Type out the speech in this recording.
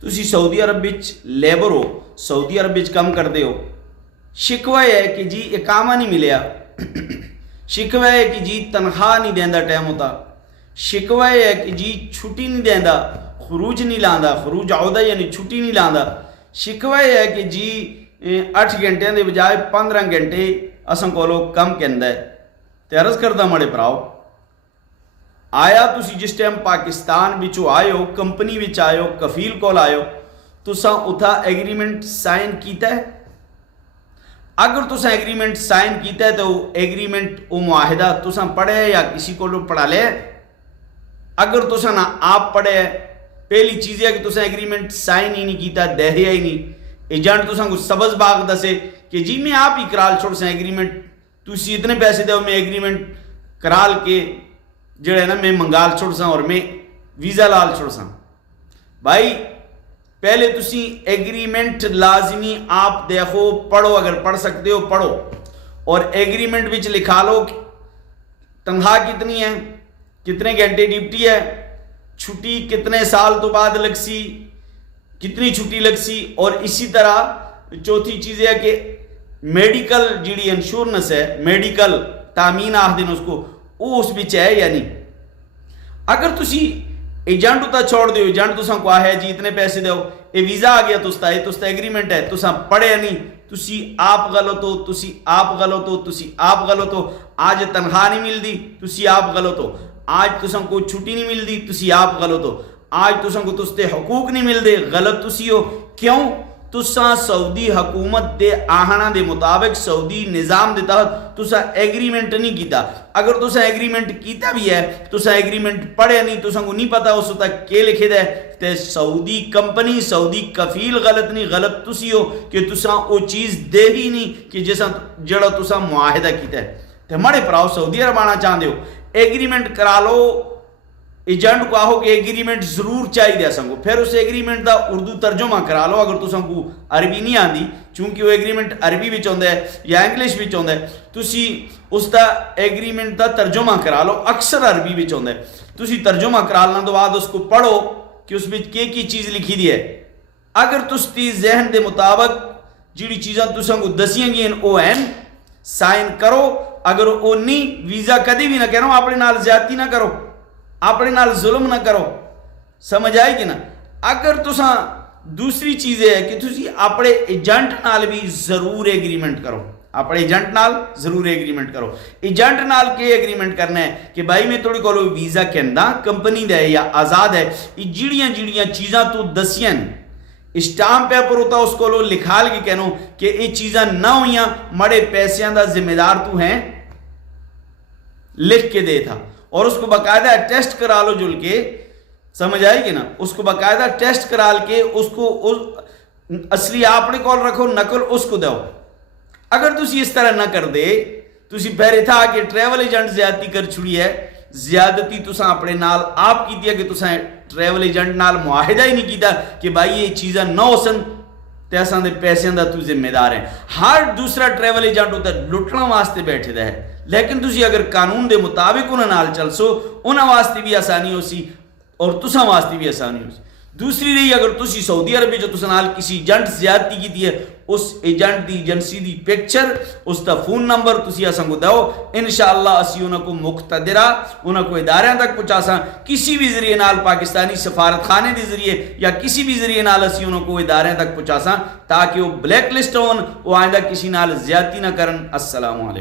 ਤੁਸੀਂ Saudi Arab ਵਿੱਚ labour ਹੋ, ਸਾਊਦੀ ਅਰਬ ਵਿੱਚ ਕੰਮ ਕਰਦੇ ਹੋ, शिकवा है कि जी इकामा नहीं मिलिया, शिकवा है कि जी तनख्वाह नहीं देंदा टाइम होता, शिकवा है कि जी छुट्टी नहीं देंदा, खरूज नहीं लांदा, खरूज औदा यानी छुट्टी नहीं लांदा, शिकवा है कि जी 8 घंटे के बजाय 15 घंटे असां कोलों कम कहंदा है। ते अर्ज करदा माड़े भराओ, आया तुसी जिस टाइम पाकिस्तान विचों आए हो, कंपनी विच आए हो, कफील कोल आए हो, तुसां उत्था एग्रीमेंट साइन कीता है। अगर तुसा एग्रीमेंट साइन किया है तो एग्रीमेंट वो मुआहिदा तुसा पढ़े या किसी को पढ़ा ले। अगर तुसा ना आप पढ़े, पहली चीज़ है कि तुसा एग्रीमेंट साइन ही नहीं किया, दहरिया ही नहीं, एजेंट तुसा को सबज बाग दसे कि जी मैं आप ही कराल छोड़ सा एग्रीमेंट, तुसी इतने पैसे दो मैं एग्रीमेंट कराल के जड़े ना मैं मंगाल छोड़ सा और मैं वीज़ा लाल छोड़ सा। भाई पहले तुसी एग्रीमेंट लाजमी आप देखो, पढ़ो, अगर पढ़ सकते हो पढ़ो, और एग्रीमेंट विच लिखा लो तनख्वाह कितनी है, कितने घंटे ड्यूटी है, छुट्टी कितने साल तो बाद लगसी, कितनी छुट्टी लगसी, और इसी तरह चौथी चीज़ है कि मेडिकल जी इंश्योरेंस है, मेडिकल तामीन आख दिन उसको, वो उस बिच है या नहीं। अगर तुसी एजेंट उता छोड़ दो, एजेंट तुसा को है जी इतने पैसे दो, ये वीज़ा आ गया तुसता, ये तुसता एग्रीमेंट है, तुसा पढ़े नहीं, तुसी आप गलत हो, तुसी आप गलत हो, तुसी आप गलत हो। आज तनख्वाह नहीं मिलती, तुसी आप गलत हो। आज तुसा को छुट्टी नहीं मिलती, तुसी आप गलत हो। आज तुसा को तुसते हकूक नहीं मिलते, गलत तुसी हो। क्यों? तुसा सऊदी हुकूमत के आहना के मुताबिक, सऊदी निज़ाम के तहत तुसा एग्रीमेंट नहीं किया। अगर तुसा एग्रीमेंट किया भी है, तुसा एग्रीमेंट पढ़े नहीं, तुसा को नहीं पता उस तक के लिखे दे, ते सऊदी कंपनी, सऊदी कफील गलत नहीं, गलत तुसी हो कि तुसा वो चीज़ दे ही नहीं कि जिसा जड़ा तुसा मुआहिदा किया है। तो हमारे भराओ सऊदी अरब आना चाहते हो, एग्रीमेंट करा लो, एजेंट को आहो कि एग्रीमेंट जरूर चाहिए असंगो, फिर उस एग्रीमेंट का उर्दू तर्जुमा करा लो। अगर तुसा को अरबी नहीं आती, चूंकि वो एग्रीमेंट अरबी में आंदा है या इंग्लिश में आंदा है, तुसी उसका एग्रीमेंट का तर्जुमा करा लो, अक्सर अरबी में आंदा है। तुसी तर्जुमा कराने तो बाद उसको पढ़ो कि उस की चीज़ लिखी दी है। अगर तुसती जहन के मुताबिक जी चीज़ा तुसा को दसियां गई वो हैं, साइन करो। अगर वो नहीं, वीज़ा कभी भी ना करो, अपने नाल ज्यादती ना करो, अपने नाल जुल्म ना करो, समझ आएगी ना। अगर तुसा दूसरी चीज़ है कि तुसी अपने एजेंट नाल भी जरूर एग्रीमेंट करो, अपने एजेंट नाल जरूर एग्रीमेंट करो। एजेंट नाल के एग्रीमेंट करना है कि भाई मैं थोड़े को वीज़ा कहना कंपनी का है या आज़ाद है, ये जिड़ियां जिड़ियां चीज़ां तू दसियां स्टाम्प पेपर होता उसको लिखा के कहनो कि ये चीज़ां ना हुई, मड़े पैसों का जिम्मेदार तू है, लिख के दे था। और उसको बाकायदा टेस्ट करा लो जुल के, समझ आएगी ना। उसको बाकायदा टेस्ट करा के उसको असली आपने कॉल रखो, नकल उसको दो। अगर तुसी इस तरह ना कर दे, तुसी पहले था कि ट्रैवल एजेंट ज्यादती कर छुड़ी है, ज्यादती तुसा अपने नाल आप की दिया कि तुसा ट्रैवल एजेंट नाल मुआहिदा ही नहीं किया कि भाई ये चीज़ा ना हो सन, ते असां दे पैसों का तू जिम्मेदार है। हर दूसरा ट्रैवल एजेंट होता लुटने वास्ते बैठे दा है, लेकिन तुसी अगर कानून के मुताबिक उन्होंने नाल चल सो, उन्होंने वास्ते भी आसानी हो सी और तुसा वास्ते भी आसानी हो सी। दूसरी रही, अगर तुसी सऊदी अरब जो तुसा नाल किसी एजेंट ज्यादती की है, उस एजेंट की एजेंसी की पिक्चर, उसका फोन नंबर तुसी असां को दो, इंशाअल्लाह असी उनको मुख्तदरा उनको इदारे तक पहुँचा, किसी भी जरिए नाल पाकिस्तानी सफारत खाने के जरिए या किसी भी जरिए नाल असी उनको इदारे तक पहुँचा, ताकि वो ब्लैक लिस्ट होन, वो आइंदा किसी नाल ज्यादती ना करन। अस्सलाम वालेकुम।